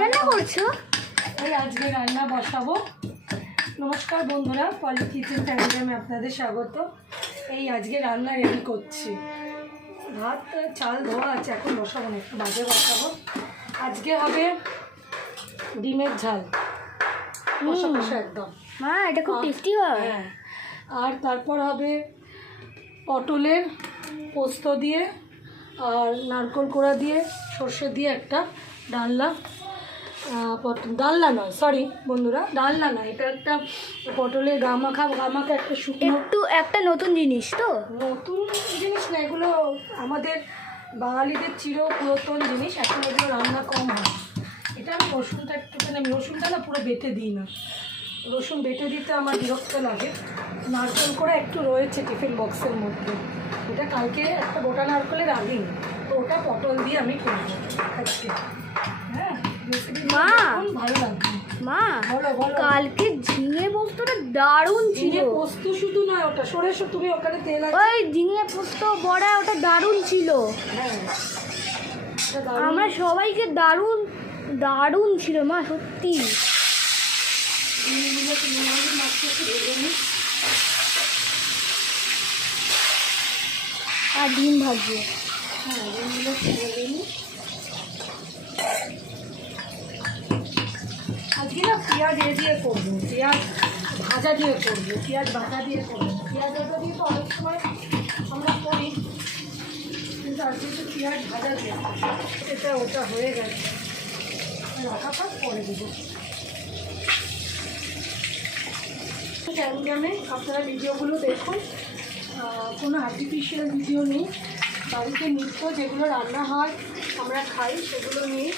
রান্না করছো? এই আজকে রান্না বসাবো। নমস্কার বন্ধুরা, পলি কিচেন ফ্যামিলিতে আপনাদের স্বাগত। এই আজকে রান্না রেডি করছি। ভাত চাল ধোয়া আছে, এখন বসাবো না, একটু বাজে বসাবো। আজকে হবে ডিমের ঝাল, কষা কষা একদম। মা এটা খুব টেস্টি হয়। হ্যাঁ, আর তারপর হবে পটলের পোস্ত দিয়ে আর নারকেল কোড়া দিয়ে সর্ষে দিয়ে একটা ডালনা। ডালনা নয়, সরি বন্ধুরা, ডালনা নয়, এটা একটা পটলের গামাখা একটা শুকনো, একটা নতুন জিনিস তো। নতুন জিনিস না, এগুলো আমাদের বাঙালিদের চির পুরাতন জিনিস। এখন এগুলো রান্না কম হয়। এটা আমি রসুনটা একটুখানি, আমি রসুনটা না পুরো বেটে দিই না, রসুন বেটে দিতে আমার বিরক্ত লাগে। নারকেল করে একটু রয়েছে টিফিন বক্সের মধ্যে, এটা কালকে একটা গোটা নারকেলের আগেই, তো ওটা পটল দিয়ে আমি করবো আজকে। হ্যাঁ, মা ভালো লাগবে। মা বলো বলো। কালকে ঝিঙে পোস্তটা দারুণ ছিল। ঝিঙে পোস্ত শুধু নয়, ওটা সরেছো তুমি, ওখানে তেল আছে। ওই ঝিঙে পোস্ত বড়া ওটা দারুণ ছিল। হ্যাঁ, আমরা সবাইকে দারুণ দারুণ ছিল মা, সত্যি। আর ডিম ভাজবো। হ্যাঁ, ডিমগুলো ভেজে নিই। আজকে না পেঁয়াজ দিয়ে করবো, পেঁয়াজ ভাজা দিয়ে করবো, পেঁয়াজ ভাজা দিয়ে করবো। পেঁয়াজ ভাজা দিয়ে তো অনেক সময় আমরা করি, কিন্তু আজকে তো পেঁয়াজ ভাজা দিয়ে এটা ওটা হয়ে গেছে, রাখা থাক, পরে দেবো। ক্যামেরামে আপনারা ভিডিওগুলো দেখুন, কোনো আর্টিফিশিয়াল ভিডিও নেই, বাড়িতে নিত্য যেগুলো রান্না হয় আমরা খাই সেগুলো নিয়ে।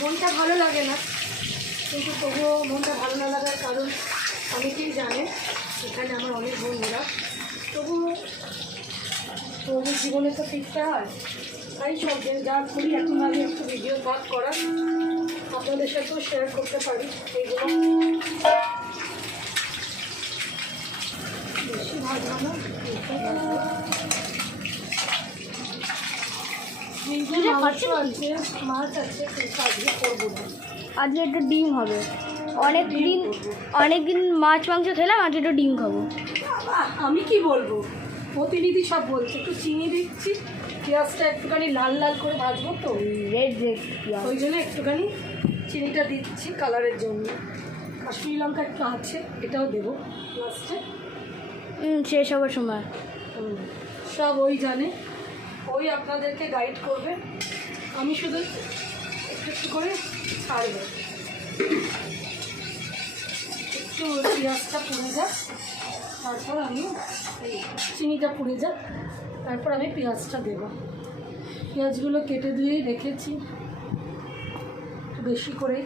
মনটা ভালো লাগে না, কিন্তু তবুও মনটা ভালো না লাগার কারণ অনেকেই জানে, এখানে আমার অনেক বন্ধুরা, তবুও জীবনে তো শিখতে হয়। তাই সব যা করি এখন আমি একটু ভিডিও ভাগ করা আপনাদের সাথেও শেয়ার করতে পারি। এইগুলো বেশি ভাজবো না, মাছ আছে, কিন্তু আজকে করবো না। আজকে একটু ডিম হবে। অনেক দিন মাছ মাংস খেলাম, আজকে একটু ডিম খাবো। আমি কি বলবো, প্রতিনিধি সব বলছে। একটু চিনি দিচ্ছি, পেঁয়াজটা একটুখানি লাল লাল করে ভাজবো তো, রেড ওই জন্য একটুখানি চিনিটা দিচ্ছি কালারের জন্য। কাশ্মীরি লঙ্কা একটু আছে, এটাও দেবো লাস্টে। শেষ হবার সময়। সব ওই জানে, ওই আপনাদেরকে গাইড করবে, আমি শুধু একটু একটু করে ছাড়বো। একটু পেঁয়াজটা পুড়ে যাক, তারপর আমি এই চিনিটা পুড়ে যাক, তারপর আমি পেঁয়াজটা দেবো। পেঁয়াজগুলো কেটে ধুয়েই রেখেছি একটু বেশি করে।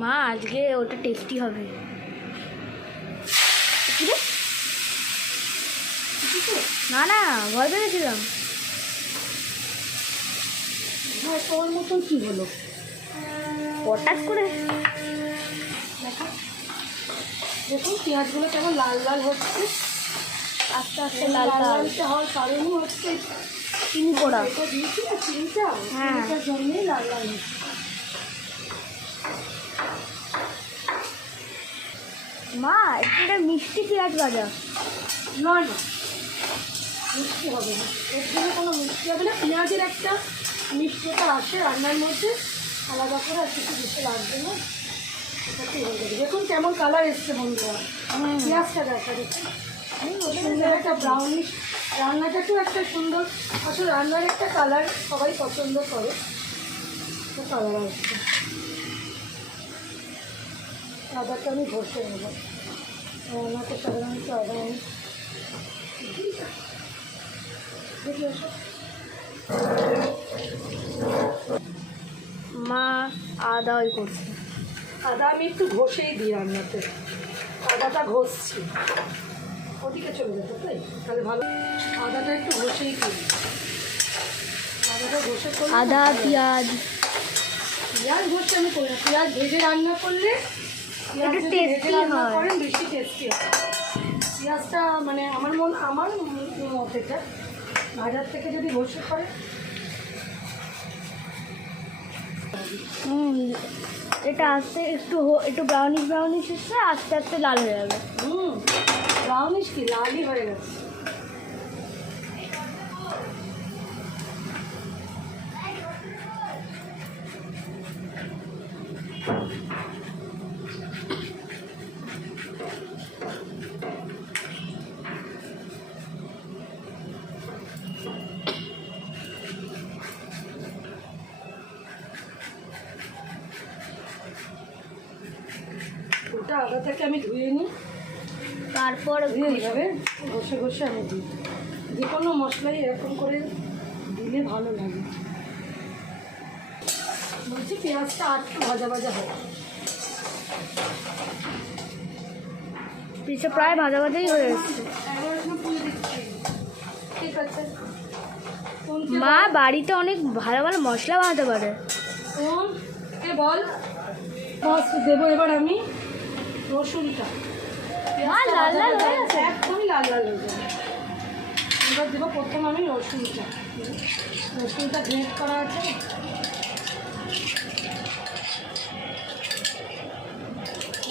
মা আজকে ওটা টেস্টি হবে। না না, ভয় পেয়েছিলাম। হ্যাঁ, তোর মতন কী হলো হঠাৎ করে। দেখুন পেঁয়াজগুলো কেমন লাল লাল হচ্ছে, আস্তে আস্তে লাল লাল লালটা হওয়ার কারণই হচ্ছে চিনি পোড়া। এটা দিয়েছি না চিনিটা, হ্যাঁ, চিনিটার জন্যই লাল লাল হচ্ছে। মা এটা মিষ্টি পেঁয়াজ ভাজা। না না, মিষ্টি হবে না, এর জন্য কোনো মিষ্টি হবে না। পেঁয়াজের একটা মিষ্টিটা আসে রান্নার মধ্যে, আলাদা করে আর কিছু দিতে লাগবে না, এটাকে হয়ে যাবে। দেখুন কেমন কালার এসছে বন্ধুরা, পেঁয়াজটা দেখা দেখুন সুন্দর একটা ব্রাউনিশ। রান্নাটাকেও একটা সুন্দর, আসলে রান্নার একটা কালার সবাই পছন্দ করে, তো কালার আসছে। আদাটা আমি ঘষে নেব, রান্নাটা সাধারণত আদা আমি দেখি আসো। মা আদা ওই করছে। আদা আমি একটু ঘষেই দিই রান্নাতে, আদাটা ঘষছি, ওদিকে চলে যেতে তাই, তাহলে ভালো। আদাটা একটু ঘষেই দিই, আদাটা ঘষে করলে আদা পেঁয়াজ পেঁয়াজ ঘষে আমি করি না, পেঁয়াজ ভেজে রান্না করলে একটু টেস্টি হয়, করেন বেশি টেস্টি হয়। পেঁয়াজটা মানে আমার মতেটা বাজার থেকে যদি ঘষে করে দিবি। এটা আস্তে একটু ব্রাউনিশ এসছে, আস্তে আস্তে লাল হয়ে যাবে। ব্রাউনিশ কি লালই হয়ে গেছে। ওটা আগে থেকে আমি ধুয়ে নিই, তারপর ধুয়ে এইভাবে ঘষে ঘষে আমি দিই। যে কোনো মশলাই এরকম করে দিলে ভালো লাগে। বলছি পেঁয়াজটা আর একটু ভাজা ভাজা হয়। পিঠে প্রায় ভাজাভাজাই হয়ে এসছে। ঠিক আছে। মা বাড়িতে অনেক ভালো ভালো মশলা বানাতে পারে। কে বল? মাছ দেবো এবার আমি রসুনটা। মা লাল লাল হয়ে গেছে। একদমই লাল লাল হয়ে যাবে। এবার দেবো প্রথম আমি রসুনটা। রসুনটা গ্রেট করা আছে।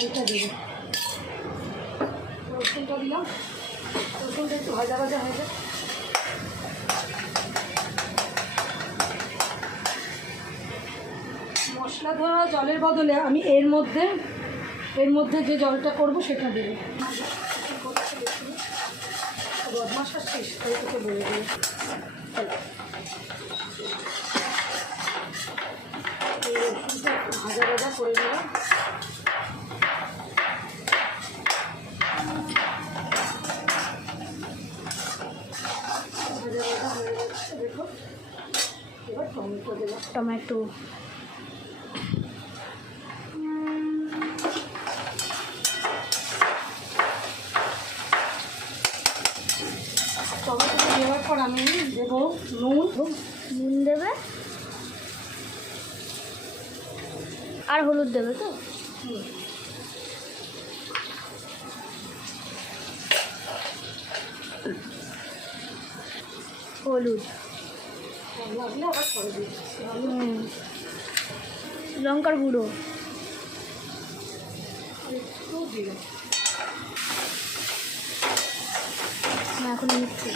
এইটা দেবো। রসুনটা দিলাম। রসুনটা একটু ভাজা ভাজা হয়ে যায়। মশলা ধোয়া জলের বদলে আমি এর মধ্যে যে জলটা করব সেটা দেবো। বদমাশা শেষ করে তোকে বলে দেবো। এই রসুনটা একটু ভাজা ভাজা করে নেওয়া। ভাজা ভাজা হয়ে যাচ্ছে দেখো। এবার টমেটো দেবো। টমেটো টমেটো দেওয়ার পর আমি দেবো নুন দেবে আর হলুদ দেবে তো। হলুদ লাগলে আবার করে দিচ্ছি। লঙ্কার গুঁড়ো একটু দিলাম। এখন মিক্সি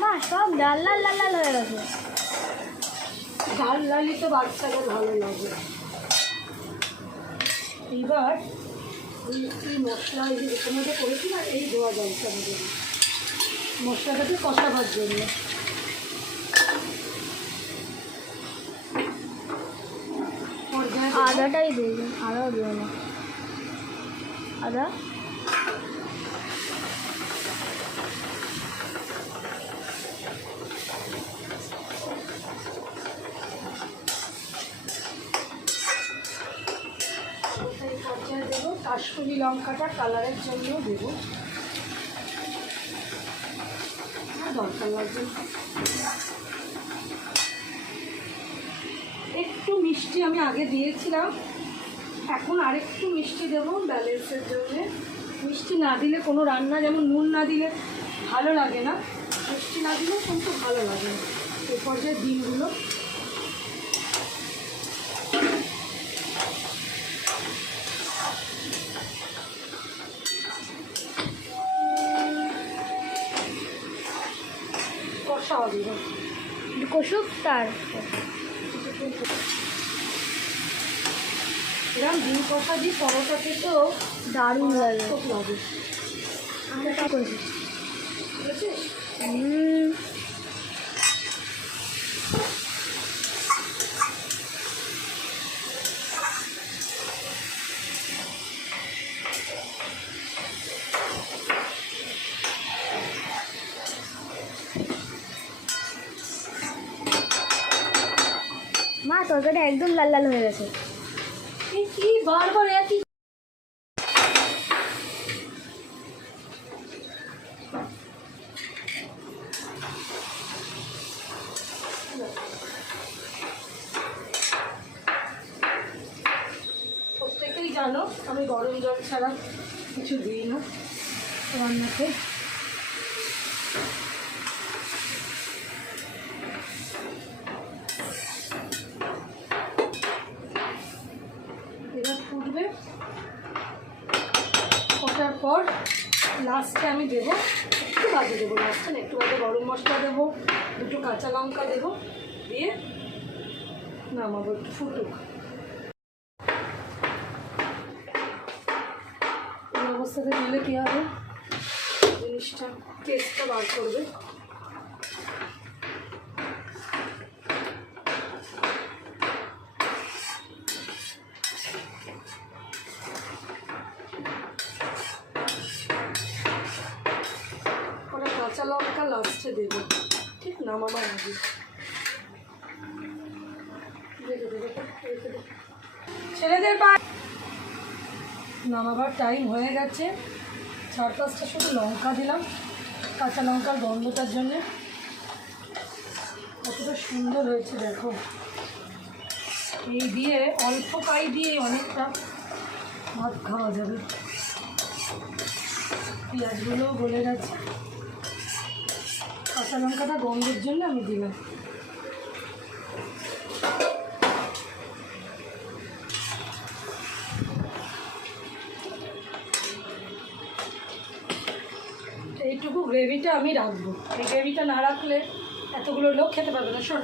মা সব লাল লাল লাল লাল হয়ে গেছে। ডাল লালি তো বাচ্চাদের ভালো লাগে। এইবার এই মশলা এই যে মধ্যে করেছি না, এই ধোয়া জলটা মধ্যে মশলাটাকে কষাবার জন্য। আদাটাই দেবে, আদাও দেবে না। আদা পর্যায়ে দেবো কাশ্মীরি লঙ্কাটা কালারের জন্য দেবো, দরকার লাগবে। একটু মিষ্টি আমি আগে দিয়েছিলাম, এখন আরেকটু মিষ্টি দেবো ব্যালেন্সের জন্য। মিষ্টি না দিলে কোনো রান্না, যেমন নুন না দিলে ভালো লাগে না, মিষ্টি না দিলেও কিন্তু ভালো লাগে না। এই পর্যায়ে ডিমগুলো কষাও দিব, কষুক তার এরকম ডিম কষা দিই পরোটা খেতেও দারুণ লাগে। খুব লাগে। আমরা কি করছি? বুঝেছিস? মা তরকারিটা একদম লাল লাল হয়ে গেছে। কি বারবার একই প্রত্যেকেই জানো আমি গরম জল ছাড়া কিছু দিই না রান্নাতে। ফুটবে, ফোটার পর লাস্টে আমি দেবো, একটু বাদে দেবো, লাস্টে না একটু বাদে গরম মশলা দেবো, দুটো কাঁচা লঙ্কা দেবো, দিয়ে নামাবো, একটু ফুটুক। এই অবস্থাতে দিলে কী হবে, জিনিসটা টেস্টটা বার করবে। কাঁচা লঙ্কা লাস্টে দেবো, ঠিক নামাবার আগে। ছেলেদের নামাবার টাইম হয়ে গেছে, 4-5টা শুধু লঙ্কা দিলাম কাঁচা লঙ্কার গন্ধটার জন্যে। কতটা সুন্দর হয়েছে দেখো, এই দিয়ে অল্প পাই দিয়ে অনেকটা ভাত খাওয়া যাবে। পেঁয়াজগুলোও গলে গেছে, কাঁচা লঙ্কাটা গন্ধের জন্য আমি দিলাম। এইটুকু গ্রেভিটা আমি রাখবো, এই গ্রেভিটা না রাখলে এতগুলো লোক খেতে পারবে না। শোন,